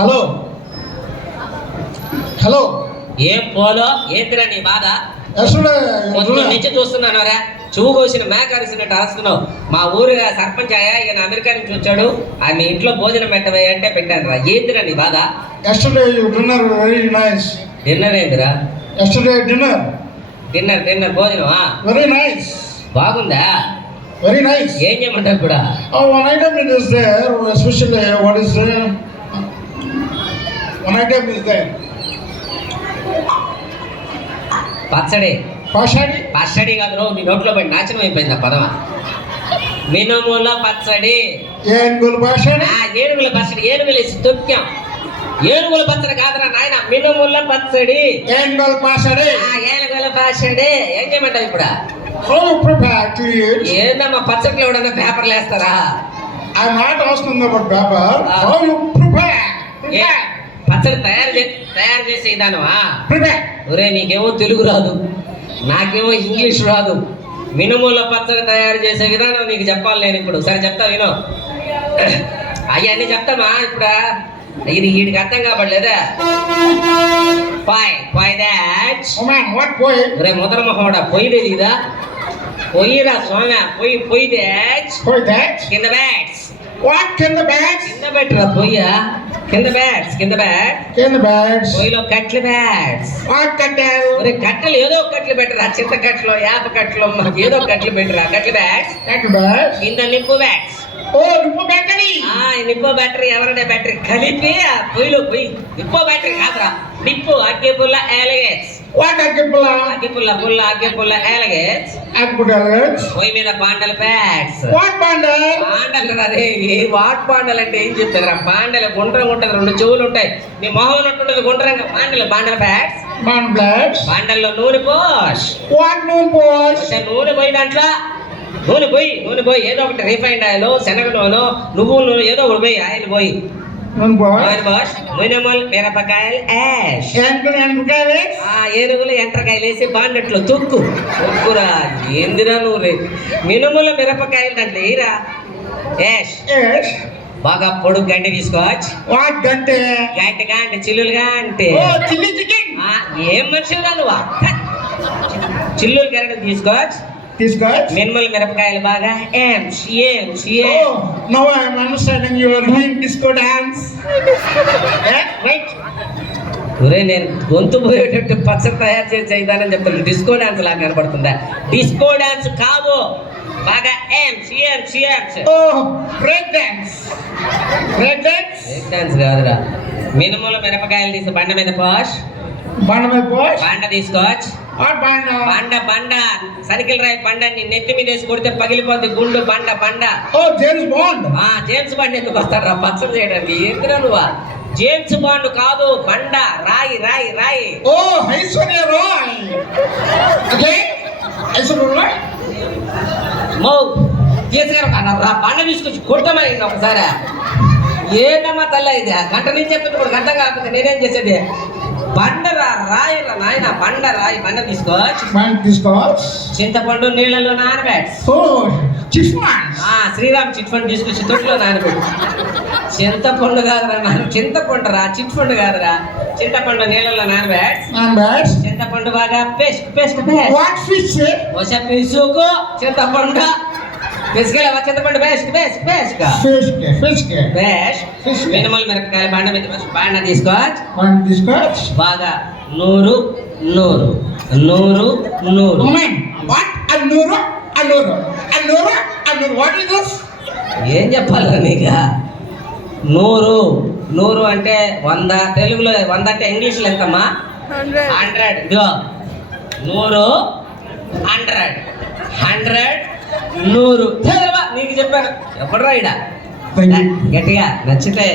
Hello hello ఏం polo ఏంటిరా నీ బాధ? ఎస్టర్డే పొద్దున్న నుంచి చూస్తున్నాను రా, చెవు కోసిన మేక అరిసినట్టు అరుస్తున్నావు. మా ఊరు సర్పంచ్ అయ్యా, ఈయన అమెరికా నుంచి వచ్చాడు, ఆయన ఇంట్లో భోజనం పెట్టవే అంటే పెట్టాను రా. ఏంటిరా నీ బాధ? Yesterday dinner very nice. Dinner ఏందిరా? ఎస్టర్డే డిన్నర్ డిన్నర్ భోజనమా? Very nice. బాగుందా? Very nice. ఏం చేయమంటారు కూడా? One item is there, especially what is one item is there. పచ్చడి. పచ్చడి? పచ్చడి కాదు రో, నీ నోట్లో పడి నాశనం అయిపోయింది ఆ పదం. మినుముల పచ్చడి. ఏనుగుల పచ్చడి? ఏనుగుల పచ్చడి. ఏనుగులు వేసి తొక్కాం. ఏనుగుల పచ్చడి కాదురా నాయన, మినుముల పచ్చడి. ఏనుగుల పచ్చడి. ఏనుగుల పచ్చడి. ఏం చేయమంటావు ఇప్పుడు? How you prepare to eat? ఏందమ్మా పచ్చట్లు ఎవడన్నా పేపర్లు వేస్తారా? I'm not asking about paper. How you prepare? పచ్చడి తయారు చేసే విధానమా? Prepare. ఒరే నీకేమో తెలుగు రాదు, నాకేమో ఇంగ్లీష్ రాదు. మినుముల పచ్చడి తయారు చేసే విధానం నీకు చెప్పాలి నేను ఇప్పుడు. సరే చెప్తా విను. అవన్నీ చెప్తామా ఇప్పుడు? ఇది వీడికి అర్థం కాబట్లేదా? పాయ్ దాట్. What boy? ఒరే ముద్ర మొహోడా, పొయ్యి తెలీదా? పొయ్యిరా స్వామి, పొయ్యి దాట్. Boy that? కింద bats. What can the bags? కింద పెట్టరా పొయ్యా? కింద బ్యాట్స్. Can the bags? పొయ్యిలో కట్లు బ్యాట్స్. What cattle? ఒరే కట్టలు ఏదో ఒక కట్లు పెట్టరా, చింత కట్టలో యాప కట్టలో మనకి ఏదో కట్లు పెట్టరా. కట్లు బ్యాట్స్. Cattle bags? కింద నిప్పు బ్యాట్స్. Oh, నిప్పు బ్యాటరీ. నిప్పు బ్యాటరీ. ఎవరైనా బ్యాటరీ కలిపి ఆ పొయ్యిలో పోయి. నిప్పు బ్యాటరీ కాదురా, నిప్పు. అగ్గి పుల్ల ఎలగేట్స్. What అగ్గిపుల్ల? అగ్గి పుల్ల ఎలగేట్స్. అగ్గిపుల్ల. పొయ్యి మీద బాండల బ్యాట్స్. What bundle? బాండలు అదే వాట్ బాండలు అంటే ఏం చెప్పారు? బాండలు గుండ్రంగా ఉంటుంది, 2 చెవులు ఉంటాయి, నీ మొహం ఉన్నట్టుంటది గుండ్రంగా. బాండల బ్యాట్స్. Bundles. బాండల్లో నూనె పోష్. What noon boys? నూనె పోయి దాంట్లో నూనె పోయి ఏదో ఒకటి రిఫైండ్ ఆయిల్, శనగ నూనె, నువ్వుల నూనె, ఏదో ఒకటి పోయి ఆయిల్ పోయి. Noon boys. ఆయిల్ పోష్. మినుములు మిరపకాయలు యాష్. ఏనుగులు ఎంట్రకాయలు వేసి బాండెట్లో తొక్కురా. ఏందిరా నువ్వు? మినుముల మిరపకాయలు దాంట్లో వేయరా. యాష్. Yes. బాగా పొడుగు గంటి తీసుకోవచ్చు. What గంటే? గంటగా అంటే చిల్లులుగా అంటే Oh, chili chicken. ఏం మనిషిరా నువ్వు? చిల్లులు గంట తీసుకోవచ్చు. మినుముల మిరపకాయలు బాగా Oh, now I am understanding you are doing disco dance. Yeah, right? ఒరే నేను గొంతు పోయేటట్టు పచ్చడి తయారు చేసి అయిదానని చెప్తాను. డిస్కో డాన్స్ లాగా కనపడుతుందా? డిస్కో డాన్స్ కాదు, బాగా Oh, break dance. Break dance? Break dance కాదురా. మినుముల మిరపకాయలు తీసి బండ మీద పోష్. బండ తీసుకోవచ్చు. What bundle? బండ సర్కిల్ రాయి బండ నీ నెత్తి మీద వేసి కొడితే పగిలిపోద్ది గుండు. బండ. Oh, James Bond. James bond ఎందుకు వస్తాడు రా పచ్చడి చేయడానికి? ఏంటిరా నువ్వు? జేమ్స్ బాండ్ కాదు, బండ. రాయి. Oh, Aishwarya Roy. Again? Aishwarya Roy? తీసుకురా బండ తీసుకొచ్చి కొట్టమని ఒకసారి. ఏంటమ్మా తల్ల ఇది? గంట నుంచి చెప్తుంది ఇప్పుడు గంట కాకపోతే నేనేం చేసేది? బండరా రాయిరా నాయన. బండ తీసుకోవచ్చు. చింతపండు నీళ్ళలో నానబెట్టు. Oh, chick fund. Shriram chit fund తీసుకొచ్చి తొట్టిలో నానబెట్టు. చింతపండు కాదురా నాన్న, చింతపండు రా, చిట్ ఫండ్ కాదురా. చింతపండు నీళ్ళలో నానబెట్టు. చింతపండు బాగా పేస్ట్. What fish? పిసుకు చింతపండు పిసుకెళ్ళవా? చింతపండు పేస్ట్. మినుముల మిరపకాయలు బండ తీసుకోవచ్చు. బాగా నూరు. What? Alluru. What is this? ఏం చెప్పాలి నీకు? నూరు అంటే 100. తెలుగులో 100 అంటే ఇంగ్లీష్లో ఎంతమ్మా? 100. ఇదిగో 100 100 నీకు చెప్పాను. ఎప్పుడురా ఇడ గట్టిగా నచ్చితే